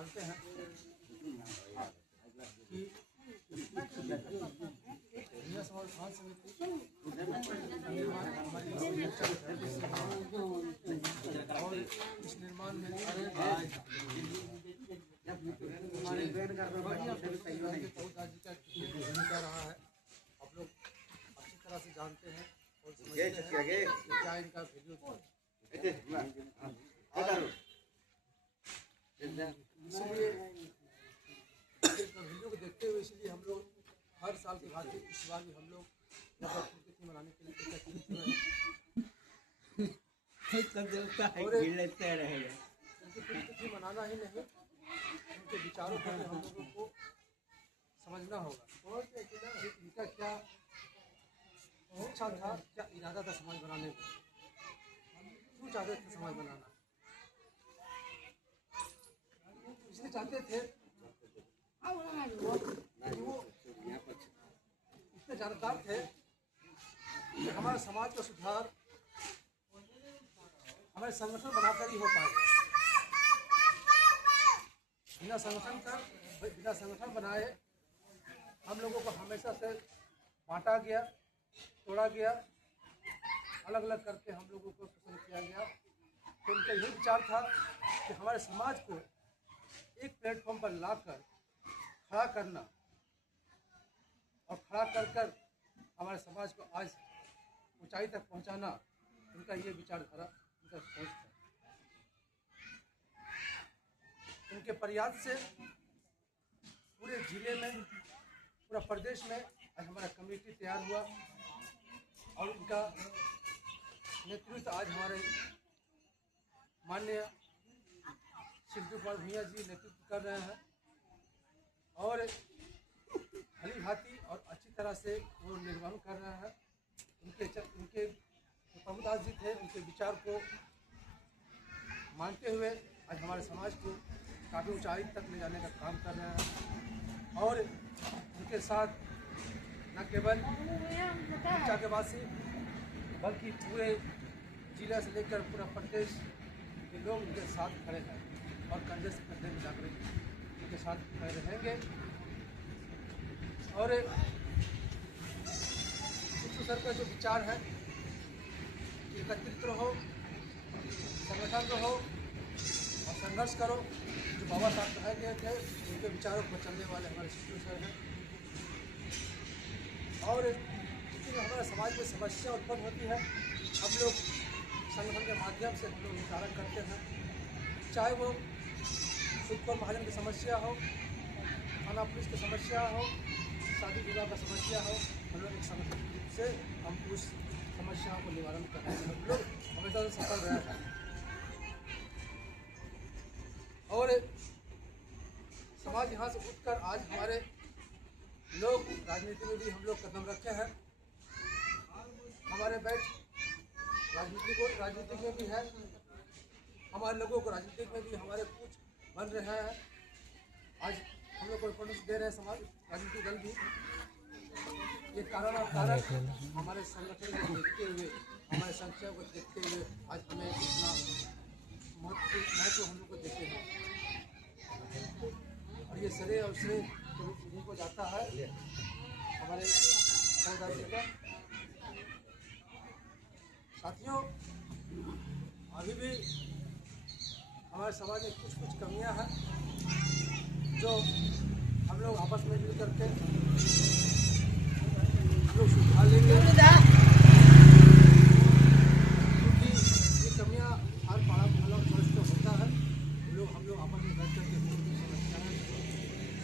जानते हैं कि जिला समाधान समिति और इस निर्माण में हमारे भूमिका रहा है। आप लोग अच्छी तरह से जानते हैं और समझते हैं क्या इनका वैल्यू था। इसलिए वैल्यू को देखते हुए इसलिए हम लोग हर साल की भांति इस बार भी हम लोग तिथि मनाने के लिए तिथि मनाना ही नहीं, उनके विचारों को हम लोगों को समझना होगा और इनका क्या इच्छा था, क्या इरादा था समाज बनाने में, क्यों चाहते थे समाज बनाना। इसलिए चाहते थे वो इतने जानकार थे कि हमारे समाज का सुधार हमारे संगठन बनाकर ही हो पाएगा। बिना संगठन बनाए हम लोगों को हमेशा से बांटा गया, तोड़ा गया, अलग अलग करके हम लोगों को पसंद किया गया। तो उनका यही विचार था कि हमारे समाज को एक प्लेटफॉर्म पर लाकर खड़ा करना और खड़ा कर हमारे समाज को आज ऊंचाई तक पहुंचाना, उनका ये विचारधारा, उनका सोच था। उनके प्रयास से पूरे जिले में, पूरा प्रदेश में आज हमारा कमेटी तैयार हुआ और उनका नेतृत्व आज हमारे माननीय शिल्पी कुमार भूँइया जी नेतृत्व कर रहे हैं और भली भांति और अच्छी तरह से वो निर्वहन कर रहे हैं। उनके प्रभुदास जी थे, उनके विचार को मानते हुए आज हमारे समाज को काफ़ी ऊंचाई तक ले जाने का काम कर रहे हैं और उनके साथ न केवल ऊंचा के वासी बल्कि पूरे जिला से लेकर पूरा प्रदेश के लोग उनके साथ खड़े हैं और कंधे से कंधे मिलाकर उनके साथ खड़े रहेंगे और सर का जो विचार है, एकत्रित रहो, संगठन रहो और संघर्ष करो। जो बाबा साहब कहे गए थे उनके विचारों पर चलने वाले हमारे शिशु सर हैं और जितनी हमारे समाज में समस्या उत्पन्न होती है हम लोग संगठन के माध्यम से हम लोग निवारण करते हैं। चाहे वो सुखपुर महाजन की समस्या हो, थाना पुलिस की समस्या हो, शादी विवाह का समस्या हो, हम लोग एक संगठन से हम उस समस्याओं को निवारण करने में हम लोग हमेशा से सफल रहे हैं और समाज यहाँ से उठकर आज हमारे लोग राजनीति में भी हम लोग कदम रखे हैं। हमारे बैच राजनीतिक में भी है, हमारे लोगों को राजनीतिक में भी हमारे कुछ बन रहे हैं। आज हम लोग को इम्पोर्टेंस दे रहे हैं समाज राजनीतिक दल भी। ये कारण और कारक हमारे संगठन को देखते हुए, हमारे संख्या को देखते हुए आज हमें इतना महत्व हम लोग को देते हैं और ये सरे और श्रेय उन्हीं को जाता है हमारे सरदार का। साथियों, अभी भी हमारे समाज में कुछ कमियां हैं जो हम लोग आपस में मिल करके लोग सुधार लेंगे, क्योंकि ये कमियां हर पाड़ा मोहल्ला और तो होता है। हम लोग आपस में बैठ करके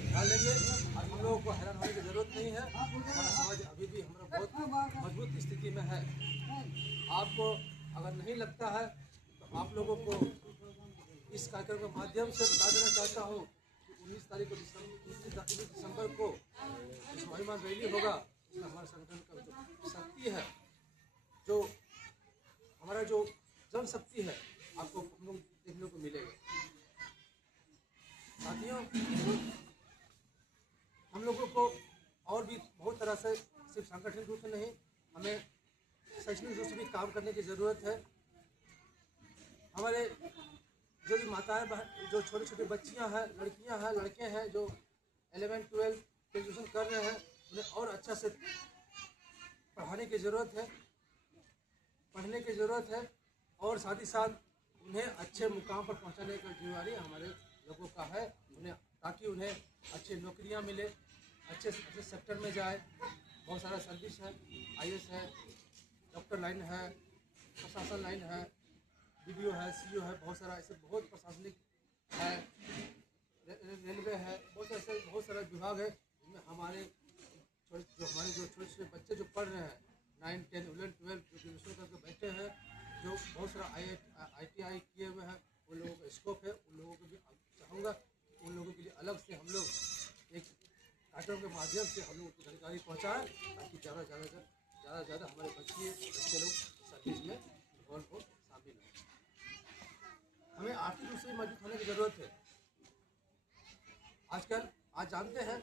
सुधार लेंगे और हम लोगों को हैरान होने की जरूरत नहीं है। हमारा समाज अभी भी हमारा बहुत मजबूत स्थिति में है। आपको अगर नहीं लगता है तो आप लोगों को इस कार्यक्रम के माध्यम से बता देना चाहता हूँ कि 19 तारीख को 19 दिसंबर को स्वाभिमान रैली होगा। इसमें हमारे संगठन का जो शक्ति है, जो हमारा जो जनशक्ति है, आपको हम लोग देखने को मिलेगा। साथियों, हम लोगों को और भी बहुत तरह से सिर्फ सांगठनिक रूप से नहीं, हमें शैक्षणिक रूप से भी काम करने की ज़रूरत है। हमारे जो भी माताएं जो छोटी छोटी बच्चियां हैं, लड़कियां हैं, लड़के हैं जो 11-12 ग्रेजुएशन कर रहे हैं, उन्हें और अच्छा से पढ़ने की ज़रूरत है और साथ ही साथ उन्हें अच्छे मुकाम पर पहुंचाने का जिम्मेदारी हमारे लोगों का है, उन्हें ताकि उन्हें अच्छी नौकरियां मिले, अच्छे सेक्टर में जाए। बहुत सारा सर्विस है, IAS है, डॉक्टर लाइन है, प्रशासन लाइन है, BDO है, CO है, बहुत सारा ऐसे बहुत प्रशासनिक है, रेलवे है, बहुत सारा विभाग है जिसमें हमारे जो छोटे छोटे बच्चे जो पढ़ रहे हैं 9, 10, 11, 12 जो ग्रेजुएशन करके बैठे हैं, जो बहुत सारा ITI किए हुए हैं, उन लोगों का स्कोप है। उन लोगों को भी चाहूँगा उन लोगों के लिए अलग से हम लोग एक कार्यक्रम के माध्यम से हम लोग की जानकारी पहुँचाएँ, ताकि ज़्यादा हमारे बच्चे लोग सर्विस में जीवन को शामिल हों। हमें आर्थिक रूप से मजबूत होने की ज़रूरत है। आज जानते हैं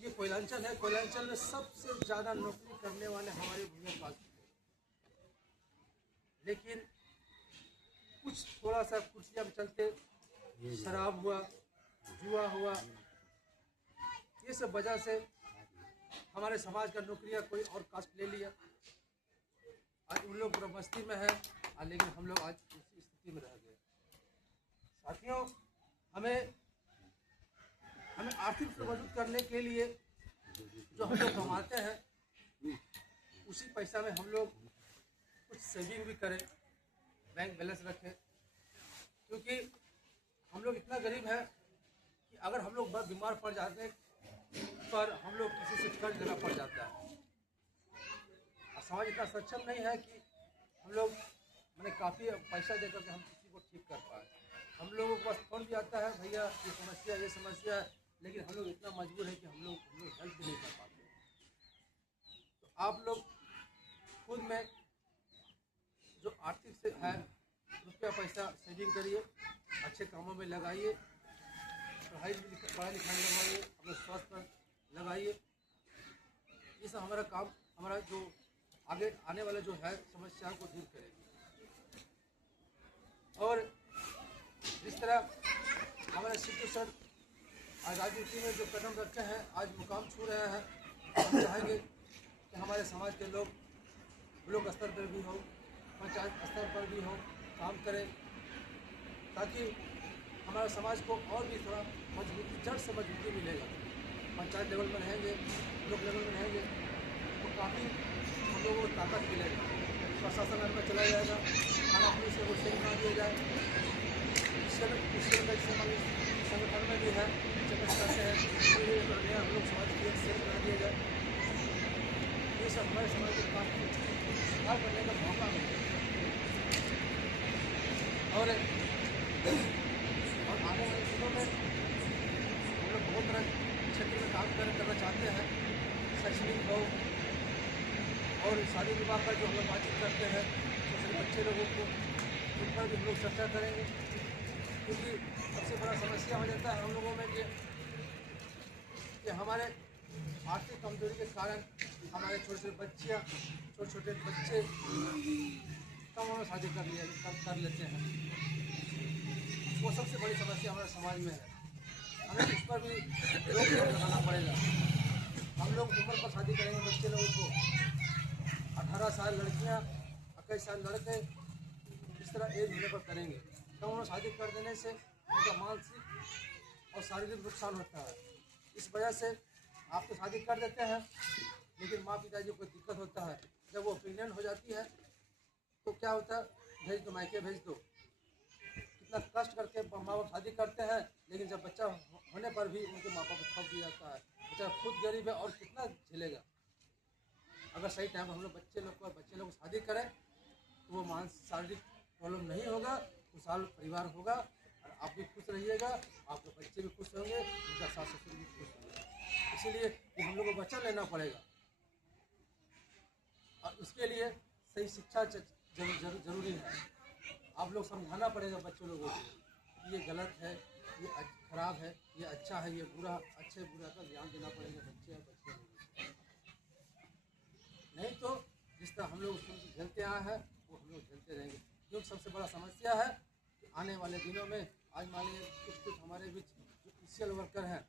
ये कोयलांचल है, कोयलांचल में सबसे ज़्यादा नौकरी करने वाले हमारे भूमि पास, लेकिन कुछ थोड़ा सा कुर्सियाँ में चलते शराब हुआ, जुआ हुआ, ये सब वजह से हमारे समाज का नौकरियाँ कोई और कास्ट ले लिया। आज उन लोग पूरा मस्ती में है, लेकिन हम लोग आज इस स्थिति में रह गए। साथियों, हमें आर्थिक से मजबूत करने के लिए जो हम लोग कमाते हैं उसी पैसा में हम लोग कुछ सेविंग भी करें, बैंक बैलेंस रखें, क्योंकि हम लोग इतना गरीब है कि अगर हम लोग बहुत बीमार पड़ जाते हैं पर हम लोग किसी से कर्ज लेना पड़ जाता है। और समाज इतना सक्षम नहीं है कि हम लोग मैंने काफ़ी पैसा देकर के हम किसी को ठीक कर पाए। हम लोगों के पास फोन भी आता है, भैया ये समस्या है, लेकिन हम लोग इतना मजबूर है कि हम लोग हेल्प भी नहीं कर पाते। तो आप लोग खुद में जो आर्थिक से है रुपया पैसा सेविंग करिए, अच्छे कामों में लगाइए, पढ़ाई लिखाई करवाइए, अपने स्वास्थ्य पर लगाइए। ये सब हमारा काम, हमारा जो आगे आने वाला जो है समस्याओं को दूर करेगी। और जिस तरह हमारे सिद्धू सर आज राजनीति में जो कदम रखे हैं, आज मुकाम छू रहे हैं, हम चाहेंगे कि हमारे समाज के लोग ब्लॉक स्तर पर भी हो, पंचायत स्तर पर भी हो, काम करें, ताकि हमारे समाज को और भी थोड़ा मजबूती, जड़ से मजबूती मिलेगा। पंचायत लेवल में रहेंगे, ब्लॉक लेवल में रहेंगे तो काफ़ी हम लोगों को ताकत मिलेगी। प्रशासन में चला जाएगा, खाना पीने से वो सही बना दिया जाए। संगठन में भी है, करते हैं हम लोग समाज की सेल बना दिया जाए। ये सब हमारे समाज को काफ़ी सुधार करने का मौका मिलेगा। और आने वाले दिनों में हम लोग बहुत तरह क्षेत्र में काम करना चाहते हैं, शैक्षणिक हो और शादी विवाह पर जो हम लोग बातचीत करते हैं, छोटे बच्चे लोगों को उन पर भी हम लोग चर्चा करेंगे, क्योंकि सबसे बड़ा समस्या हो जाता है हम लोगों में कि हमारे आर्थिक कमजोरी के कारण हमारे छोटे छोटे बच्चे कम उम्र में शादी कर लेते हैं। वो सबसे बड़ी समस्या हमारे समाज में है। हमें इस पर भी रोक लगाना पड़ेगा। हम लोग उम्र पर शादी करेंगे बच्चे लोगों को, 18 साल लड़कियां, 21 साल लड़के, इस तरह एज होने पर करेंगे। कम उम्र शादी कर देने से उनका मानसिक और शारीरिक नुकसान होता है। इस वजह से आप तो शादी कर देते हैं, लेकिन माँ पिताजी को दिक्कत होता है। जब वो प्रेग्नेंट हो जाती है तो क्या होता है, भेज दो, मायके भेज दो। कितना कष्ट करके माँ बाप शादी करते हैं, लेकिन जब बच्चा होने पर भी उनके माँ बाप को ठग दिया जाता है। बच्चा खुद गरीब है और कितना झेलेगा। अगर सही टाइम हम लोग बच्चे लोग को शादी करें तो वो शारीरिक प्रॉब्लम नहीं होगा, खुशहाल परिवार होगा और आप भी खुश रहिएगा, आपके बच्चे भी खुश होंगे, उनका सास ससुर भी खुश होंगे। इसीलिए हम लोग को वचन लेना पड़ेगा और उसके लिए सही शिक्षा जरूरी है। आप लोग समझाना पड़ेगा बच्चों लोगों को, ये गलत है, ये खराब है, ये अच्छा है, ये बुरा, अच्छे बुरा का ज्ञान देना पड़ेगा बच्चे और बच्चे लोगों को। नहीं तो जिस तरह हम लोग झेलते आए हैं वो हम लोग झेलते रहेंगे। क्योंकि सबसे बड़ा समस्या है कि आने वाले दिनों में आज मान लीजिए कुछ हमारे बीच जो इसेल वर्कर हैं,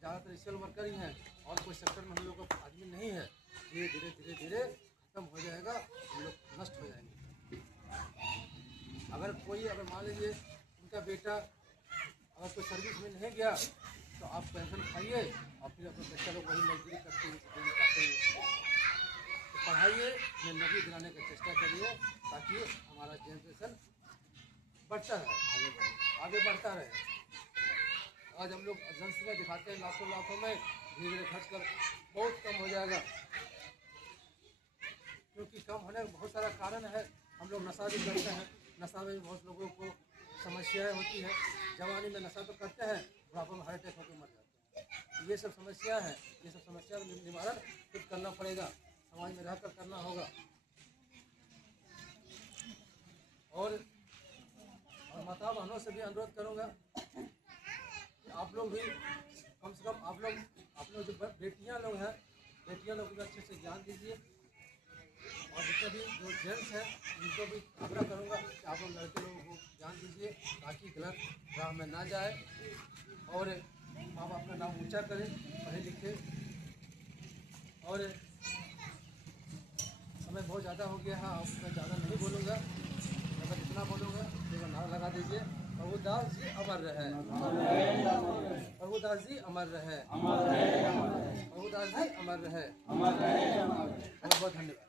ज़्यादातर इसेल वर्कर ही हैं और कोई सेक्टर में हम लोग का आदमी नहीं है, धीरे धीरे धीरे धीरे खत्म हो जाएगा, हम लोग नष्ट हो जाएंगे। अगर मान लीजिए उनका बेटा अगर कोई सर्विस में नहीं गया तो आप पेंशन खाइए और फिर अपने बच्चा लोग वही मजदूरी करते हैं, तो पढ़ाइए, मैं नौकरी दिलाने की चेष्टा करिए ताकि हमारा जनरेशन बढ़ता रहे, आगे बढ़ता रहे। आज हम लोग एजेंसी में दिखाते हैं लाखों में, धीरे धीरे खर्च कर बहुत कम हो जाएगा, क्योंकि कम होने का बहुत सारा कारण है। हम लोग नशा भी करते हैं, नशा में भी बहुत लोगों को समस्याएं होती है। जवानी में नशा तो करते हैं, बुढ़ापे में हार्ट अटैक होकर मर जाते हैं। ये सब समस्या है, ये सब समस्या का निवारण खुद करना पड़ेगा, समाज में रहकर करना होगा। और माता बहनों से भी अनुरोध करूँगा कि आप लोग भी कम से कम आप लोग जो बेटियाँ लोग हैं, बेटियाँ लोग को अच्छे से ज्ञान दीजिए, और जितने भी जो जेंट्स हैं उनको भी आग्रह करूँगा कि आप लोग लड़के लोगों को ज्ञान दीजिए ताकि गलत राह में ना जाए और माँ बाप का नाम ऊंचा करें, पढ़े लिखे। और समय बहुत ज़्यादा हो गया है, अब मैं ज़्यादा नहीं बोलूँगा, अगर जितना बोलूँगा तो नारा लगा दीजिए, प्रभुदास जी अमर रहे, प्रभुदास जी अमर रहे, प्रभुदास जी अमर रहे। बहुत बहुत धन्यवाद।